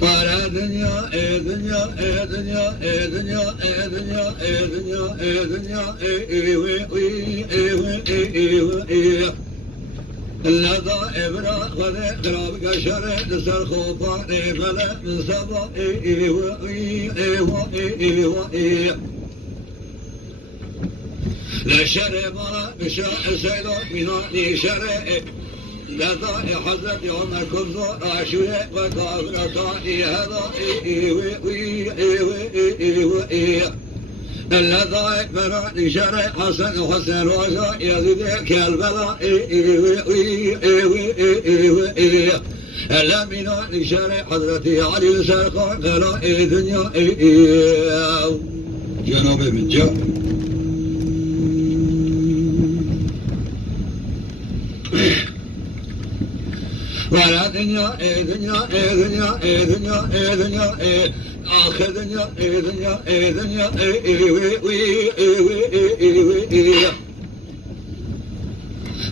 para dünya dünya dünya dünya dünya dünya لذا إبرا غدا قراب قشر نسر خوفا نفلا من سبا لشر مرا بشاء سيدو بناني شرع لذا حضرت يوم كبزو راشوه وكافرتاني هذا لذا براني شرع حسن وحسن وجا يزيد كالبلاء لمناني شرع حضرتي علي السرقان غلاء دنيا جناب من جاء ولا دنيا دنيا دنيا دنيا دنيا آخر دنيا دنيا دنيا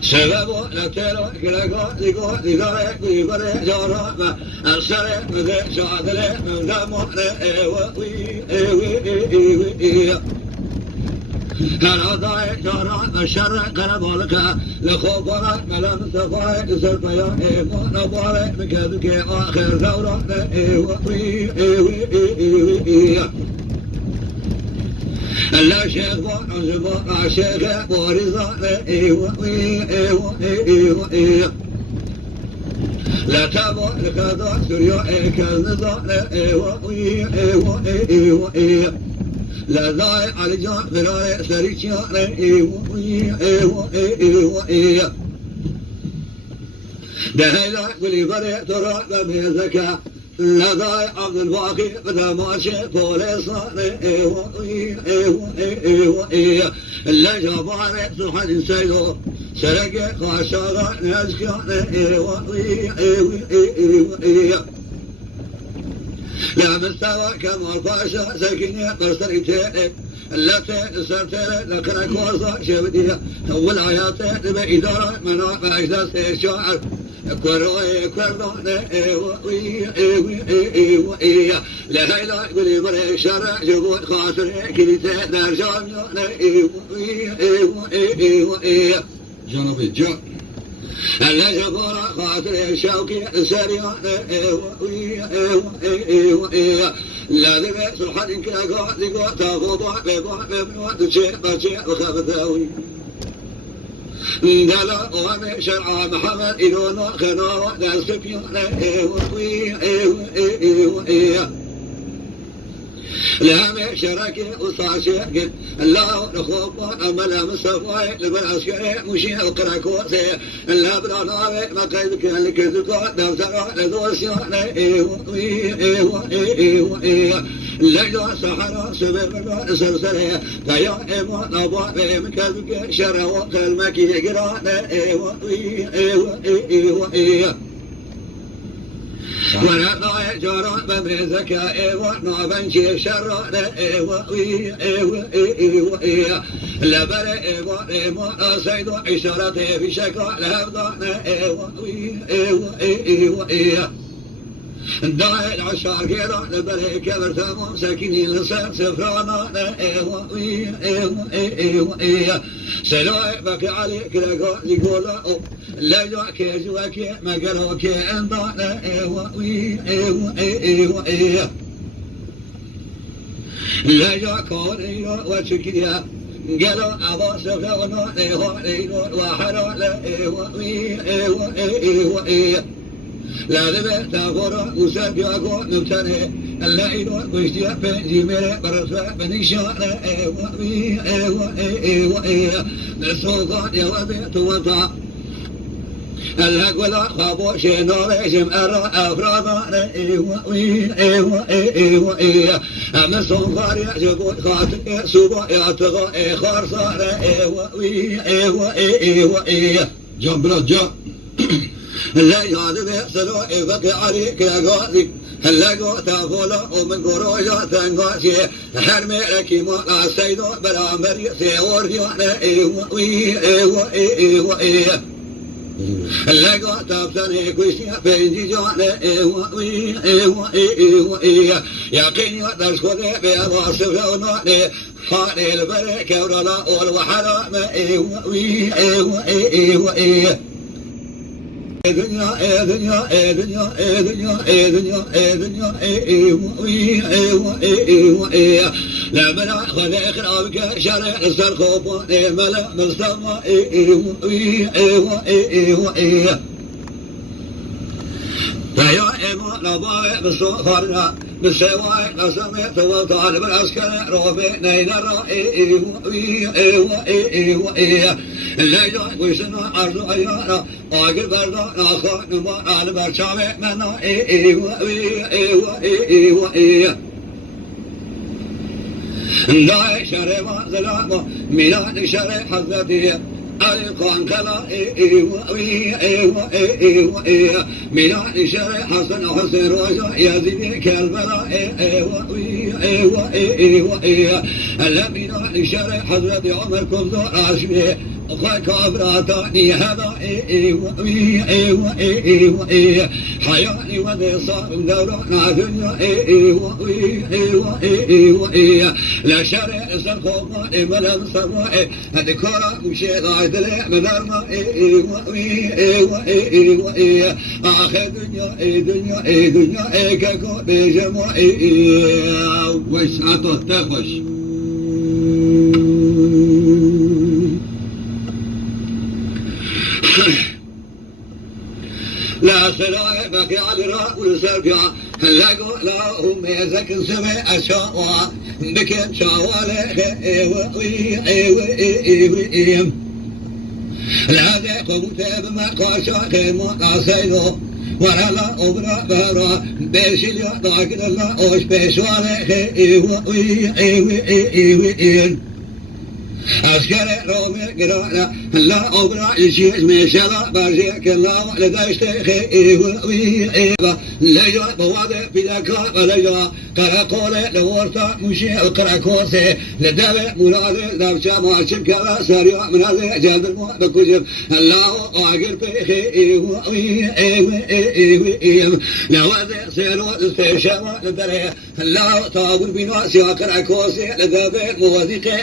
سبب لا ترى كلا قا لقارئ لقارئ جارا ما أرسل من شادل من دم أنا ضايع جارا الشر قربالك لخوفنا ملام صفاي سرفيا ما نبالي مكذبك آخر دورة لا شيخ وعنزبا شيخ بارزا لا تابع لكذا سوريا كالنظام لا ضايع على جان فراري سريشيا دهيلا قولي فري ترى بميزكا لا ضايع عبد الباقي بدا ماشي بوليسا لا جاباري سحد سيدو سرقي خاشاغا نزكا لا مستوى كمال باشا سكينة برسريتين التي سرتين لكن كوزا شبدية أول حياتي بإدارة مناع مجلس الشعر كروي كرنون لهيلا قولي بري شرع جبوت خاطر كليتين درجان جنبي جا ألا جبارا خاطر الشوكي سريع لا ذبح سلحان كلا قاعد قاعد تفوضع ببنوع تشيء بشيء وخبثاوي دلا وهم شرع محمد إلونا خنارا نسبيون لهم شركة وصاشة الله نخوف أمل مصفاي لبراسكة مشي وكراكوسة لا بلاناوي ما قيد كان لكذكوا دفتر لدوسيون لجوا سحرا سبب سلسلة تيا إما نبا بهم كذك شر وقل مكي قران ولا ضايع جارا بمزكاء ونابنشي شر لا برئ ما أسيد إشارته في شكا لهذا داعي العشار كذا لبرئ كبر تمام ساكنين لصير سفرانا سلاي بك عليك لقول لا جاك جواك ما قالوك انضانا لا جاك وشكيا قالوا أبا سفرانا وحرا لا ذبح تغور وسبيعكو نبتني اللعين واشتيا بنجيمير برسوا بنشان السلطان يوابي توضع الهقولا خابو شنور جم أرى أفرادا أما السلطان يعجبون خاطئ سوبا يعتغى خارصا جنبرا جا لا يعذب سلوء بك عليك يا قاضي هلا قوت فولا ومن قروجا تنقاشي حرمي لك ما سيدو بلا مريسي ورثي وانا لقى تابتني كويسيا بينجي جوانا إيه يقيني وتشكري بأواصف لوناني حالي البركة ولا والوحرام إيه دنيا دنيا دنيا دنيا دنيا دنيا لا منع خلي خرابك شرع السرخوب ملا مستمع فيا إما نباي بالصخرة بالسواء قسمي تو طالب العسكر روبي نينرا اللي جاي ويسنا عرض عيارة آقل بردا ناخر نما على برشامي منا داي شريما زلاما ميلاد شري حضرتي القان كلا ميلاد شري حسن حسين روجا يزيد كالبلا ميلاد شري حضرتي عمر كنت عاشمي أخوك أبراتني هذا حياني وذي صار دورنا دنيا لا شرع سرقوما ملم سرائي هدكورا مشي ضايد لي مدرما آخر دنيا كاكو بجمع ويسعطه تخش لا سلاي بقي على الراء والسرقع هلاقوا لا هم يزكن سمع الشاوى بكين شاوى لا ذاقوا متاب ما قاشا كيمو قاسينو ولا لا أبرا بهرا بيشيليا ضاقل الله أوش بيشوالي عسكر رومي قرانا لا أبرا يشيش ميشلا بارزيك الله لداشتخي لجا بواضع بذاكا ولجا قرقولي لورتا مشي القرقوسي لدابي مرادي دابشا معشب كلا ساريا منازي جاد الموت بكجب الله أعقل بيخي لوازي سيرو استيشاوا لدري الله طابر بينو سيا قرقوسي لدابي موازيقي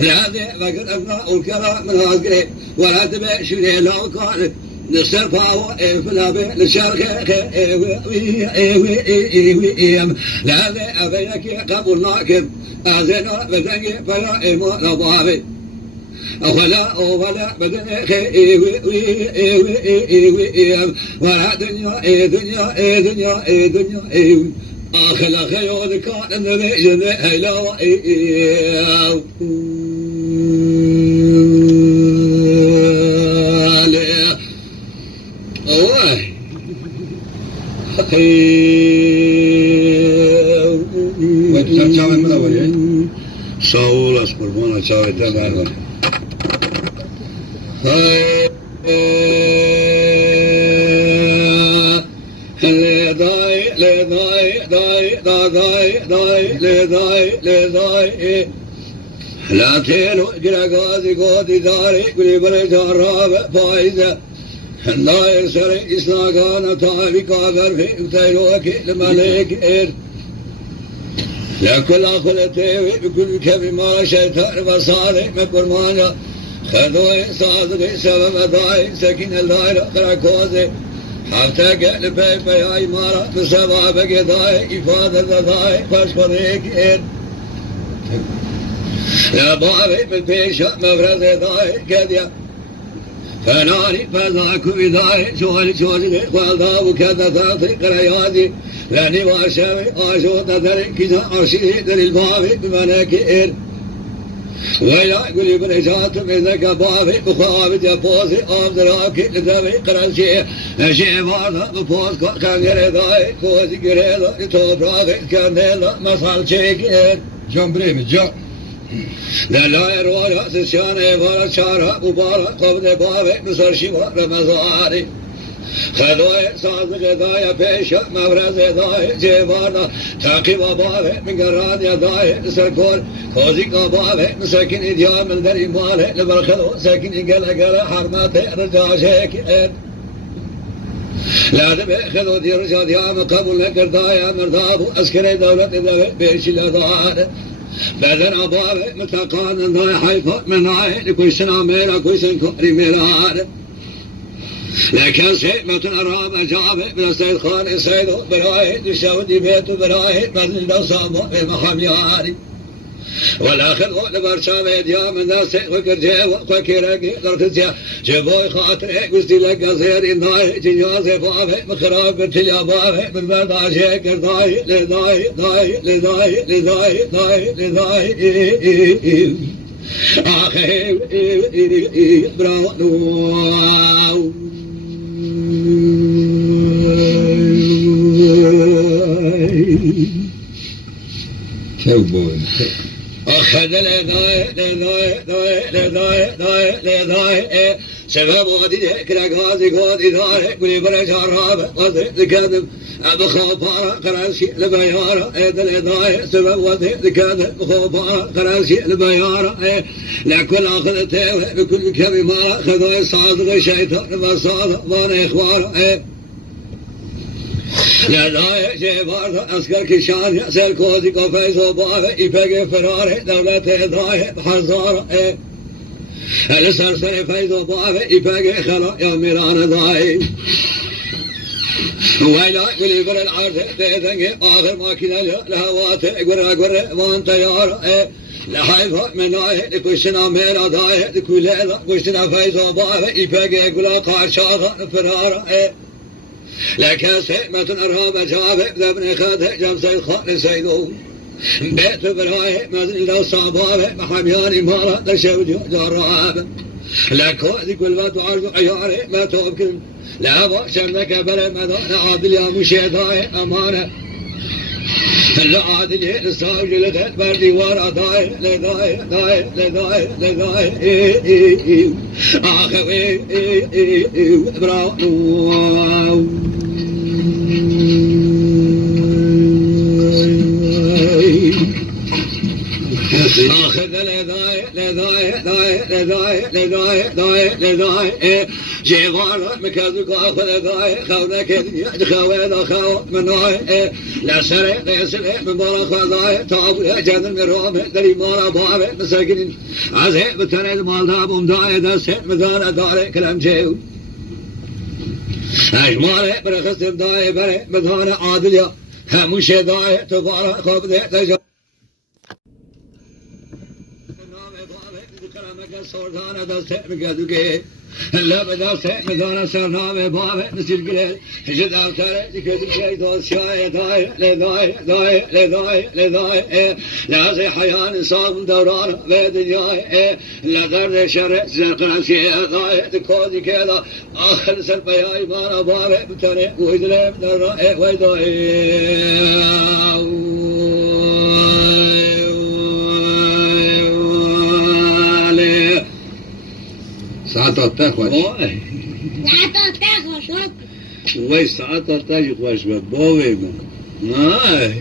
لهذا فقد أبناء الكرام من هذه ولا تبع شبه لو كان نسترفعه فلابي للشرخ لهذا أبيك قبل ناكب أعزنا بدني فلا إمو نضابي ولا بدني ولا دنيا آخر خيول كان النبي جميع هلاوة وين تشاوي من أول صاول أصبر بونا تشاوي تمام لا تيلو جراغازي قودي داري قولي بري جاراب فايزة لا يسري إسلاقانا طالي قادر في امتيلوك الملك لا كل أخلتي بكل كبي ما شيطان وصالي مقرمانا خذوي صادقي سبب داي سكين الليل خرقوزي حتى قال بيبا يا إمارة بسبب قداي إفادة داي فاشفريك يا بابي بالبيشة مفرز داي كديا فناني فذاك بداي شوالي والدا وكذا ذاتي قريادي لاني واشاوي آشو تدري كذا عرشي در البابي بمناكير ويلا قولي بريشات منك بابي بخوابي جبوزي آمدراكي لدمي قرنشي شي باردا بفوز كان داي كوزي قريدا لتوبراغي كان ديلا مسال شيكير جون بريمي جون لا يروى سيشان إبارة شارع مبارك قبل بابي بسر شوار رمزاري خذوي صادق داي بيش مبرز داي جيبارنا تاقي بابا من قراد يداي سركول خوزي بابا مسكين إديام من دري ماله لبرخلو سكين قل حرماتي رجاشيك لا دبي خذو دي رجال يا مقبول قردايا مردابو عسكري دولة دبي بيش لدار بدن أبابي متقان داي حيفا من ناي لكوي سنة ميلا كوي سنكوري ميلار لكن سيمة أرام أجابي بلا سيد خان سيدو براهي دشاودي بيتو براهي بذل لو صابو بمحمياري والآخر لبرشام يديا من ناس وكرجي وكيرقي دركزيا جبوي خاطري قصدي لك زير إناي جنيازي بابي مخراب قتليا بابي من برداشي كرداي لداي داي لداي لداي داي لداي آخي براو Cowboy. أخذ لداي سبب غادي كراك غازي غادي داري قولي برج عرابة غازي ذكادم بخوفارة قراسي لبيارة لداي سبب غادي ذكادم بخوفارة قراسي لبيارة لكل أخذته بكل كلمة خذوا صادق شيطان بصادق وانا إخوارة لا لا جبار أسكر كشان يأسر كوزي كفايز وبابه يبقى فراره دولة داي بحزارة السرسر فايز وبابه يبقى خلا يا ميران داي ويلا قولي بر العرض تيدنجي آخر ما كنا لهوات قرر وان تيار لحيفا من ناي لكشنا ميرا داي لكل هذا كشنا فايز وبابه يبقى قلا قاشاغا فراره لكن سيمة أرهاب جابه ذبن خاده جاب سيد خالي سيدو بيت برايه مازل لو صابه محميان إمارة دشود جرابه لكو ذي كل ما تعرض عياري ما توبكن لا باشرنك بلا مدان عادل يا مشيداي أمانة لا عادل يلساو جلد بردي ورا داي لداي داي لداي لداي آخوي براو آخذ لداي جيبار مكازك آخذ لداي خونك يد خويد خو مناي لا سرق يسرق من برا خداي تابو جد المرام دري مارا بابي مساكين عزيب بتريد مال داب داي دس مدار دار كلام جيو أجمالي برخص داي بري مدار عادل يا هموش داي تبارا خوب دي سردان دست مقدوگه لب دست مدان سرنام باب نسیل گل جد افتر دکدوگه دوسیای دای لدای دای لدای لدای لازم حیان صام دوران و دنیای لدرد شر زرقناسی دای دکودی کدا آخر سر بیای مانا باب بتره ویدلم در ویدای ساعة تاخوش ساعة تاخوش وي ساعة تاخوش بابوي ما